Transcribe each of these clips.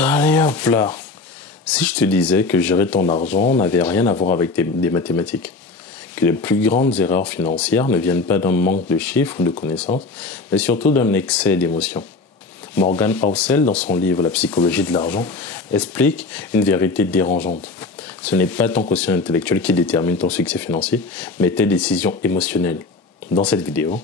Allez hop là. Si je te disais que gérer ton argent n'avait rien à voir avec des mathématiques, que les plus grandes erreurs financières ne viennent pas d'un manque de chiffres ou de connaissances, mais surtout d'un excès d'émotions. Morgan Housel, dans son livre La psychologie de l'argent, explique une vérité dérangeante. Ce n'est pas ton quotient intellectuel qui détermine ton succès financier, mais tes décisions émotionnelles. Dans cette vidéo,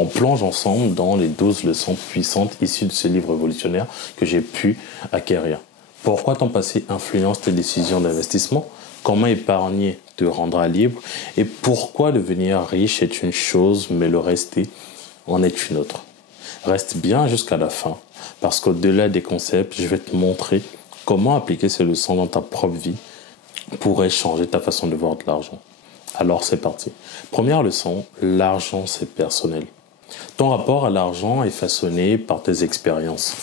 on plonge ensemble dans les 12 leçons puissantes issues de ce livre révolutionnaire que j'ai pu acquérir. Pourquoi ton passé influence tes décisions d'investissement? Comment épargner te rendra libre? Et pourquoi devenir riche est une chose, mais le rester en est une autre? Reste bien jusqu'à la fin, parce qu'au-delà des concepts, je vais te montrer comment appliquer ces leçons dans ta propre vie pourrait changer ta façon de voir de l'argent. Alors c'est parti. Première leçon, l'argent c'est personnel. Ton rapport à l'argent est façonné par tes expériences.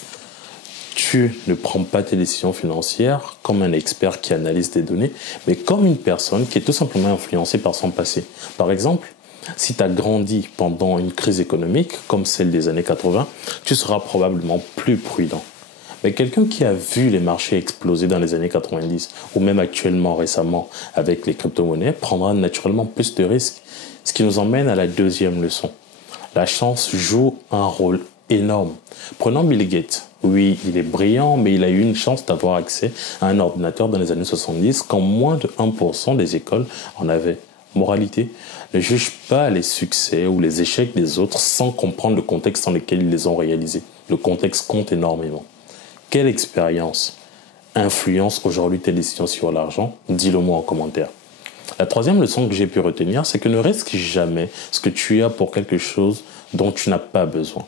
Tu ne prends pas tes décisions financières comme un expert qui analyse des données, mais comme une personne qui est tout simplement influencée par son passé. Par exemple, si tu as grandi pendant une crise économique comme celle des années 80, tu seras probablement plus prudent. Mais quelqu'un qui a vu les marchés exploser dans les années 90, ou même actuellement récemment avec les crypto-monnaies, prendra naturellement plus de risques. Ce qui nous emmène à la deuxième leçon. La chance joue un rôle énorme. Prenons Bill Gates. Oui, il est brillant, mais il a eu une chance d'avoir accès à un ordinateur dans les années 70 quand moins de 1% des écoles en avaient. Moralité, ne juge pas les succès ou les échecs des autres sans comprendre le contexte dans lequel ils les ont réalisés. Le contexte compte énormément. Quelle expérience influence aujourd'hui tes décisions sur l'argent? Dis-le moi en commentaire. La troisième leçon que j'ai pu retenir, c'est que ne risque jamais ce que tu as pour quelque chose dont tu n'as pas besoin.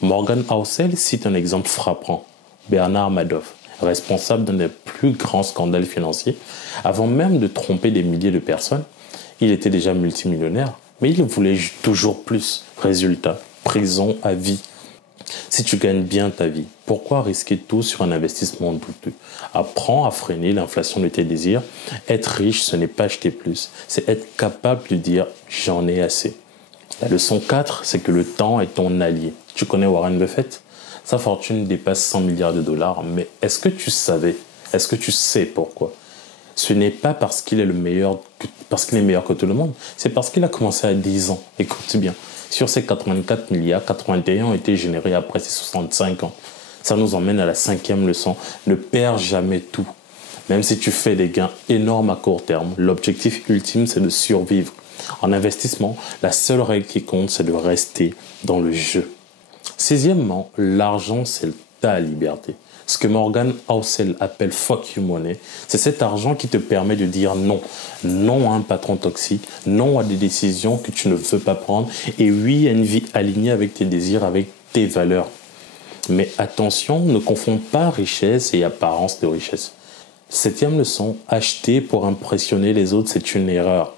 Morgan Housel cite un exemple frappant. Bernard Madoff, responsable d'un des plus grands scandales financiers, avant même de tromper des milliers de personnes, il était déjà multimillionnaire, mais il voulait toujours plus. Résultat, prison à vie. Si tu gagnes bien ta vie, pourquoi risquer tout sur un investissement douteux? Apprends à freiner l'inflation de tes désirs. Être riche, ce n'est pas acheter plus, c'est être capable de dire « j'en ai assez ». La leçon 4, c'est que le temps est ton allié. Tu connais Warren Buffett? Sa fortune dépasse 100 milliards de dollars, mais est-ce que tu sais pourquoi? Ce n'est pas parce qu'il est meilleur que tout le monde, c'est parce qu'il a commencé à 10 ans. Écoute bien, sur ces 84 milliards, 81 ont été générés après ses 65 ans. Ça nous emmène à la 5e leçon. Ne perds jamais tout. Même si tu fais des gains énormes à court terme, l'objectif ultime, c'est de survivre. En investissement, la seule règle qui compte, c'est de rester dans le jeu. 6e, l'argent, c'est ta liberté. Ce que Morgan Housel appelle « fuck you money », c'est cet argent qui te permet de dire non. Non à un patron toxique, non à des décisions que tu ne veux pas prendre, et oui à une vie alignée avec tes désirs, avec tes valeurs. Mais attention, ne confonds pas richesse et apparence de richesse. 7e leçon, acheter pour impressionner les autres, c'est une erreur.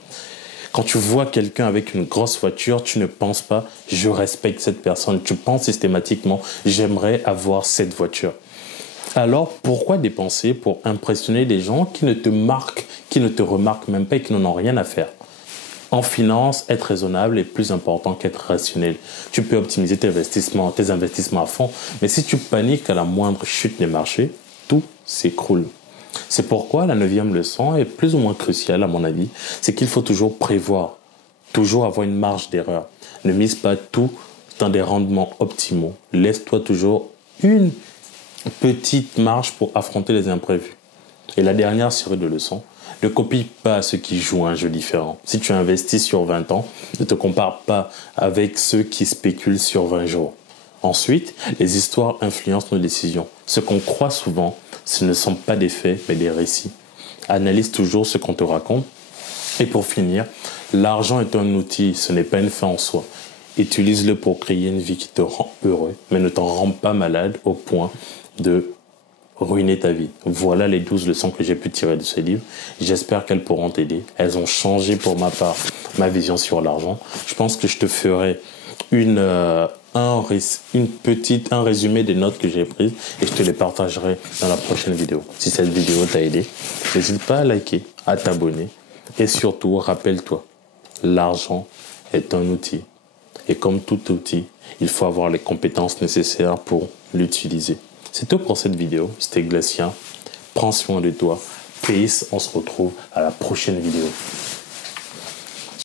Quand tu vois quelqu'un avec une grosse voiture, tu ne penses pas « je respecte cette personne ». Tu penses systématiquement « j'aimerais avoir cette voiture ». Alors, pourquoi dépenser pour impressionner des gens qui ne te remarquent même pas et qui n'en ont rien à faire? En finance, être raisonnable est plus important qu'être rationnel. Tu peux optimiser tes investissements à fond, mais si tu paniques à la moindre chute des marchés, tout s'écroule. C'est pourquoi la 9e leçon est plus ou moins cruciale à mon avis, c'est qu'il faut toujours prévoir, toujours avoir une marge d'erreur. Ne mise pas tout dans des rendements optimaux. Laisse-toi toujours une petite marge pour affronter les imprévus. Et la dernière série de leçons, ne copie pas ceux qui jouent un jeu différent. Si tu investis sur 20 ans, ne te compare pas avec ceux qui spéculent sur 20 jours. Ensuite, les histoires influencent nos décisions. Ce qu'on croit souvent, ce ne sont pas des faits, mais des récits. Analyse toujours ce qu'on te raconte. Et pour finir, l'argent est un outil, ce n'est pas une fin en soi. Utilise-le pour créer une vie qui te rend heureux, mais ne t'en rend pas malade au point de ruiner ta vie. Voilà les 12 leçons que j'ai pu tirer de ce livre. J'espère qu'elles pourront t'aider. Elles ont changé pour ma part ma vision sur l'argent. Je pense que je te ferai un résumé des notes que j'ai prises et je te les partagerai dans la prochaine vidéo. Si cette vidéo t'a aidé, n'hésite pas à liker, à t'abonner et surtout, rappelle-toi, l'argent est un outil. Et comme tout outil, il faut avoir les compétences nécessaires pour l'utiliser. C'est tout pour cette vidéo. C'était Glatien. Prends soin de toi. Peace. On se retrouve à la prochaine vidéo.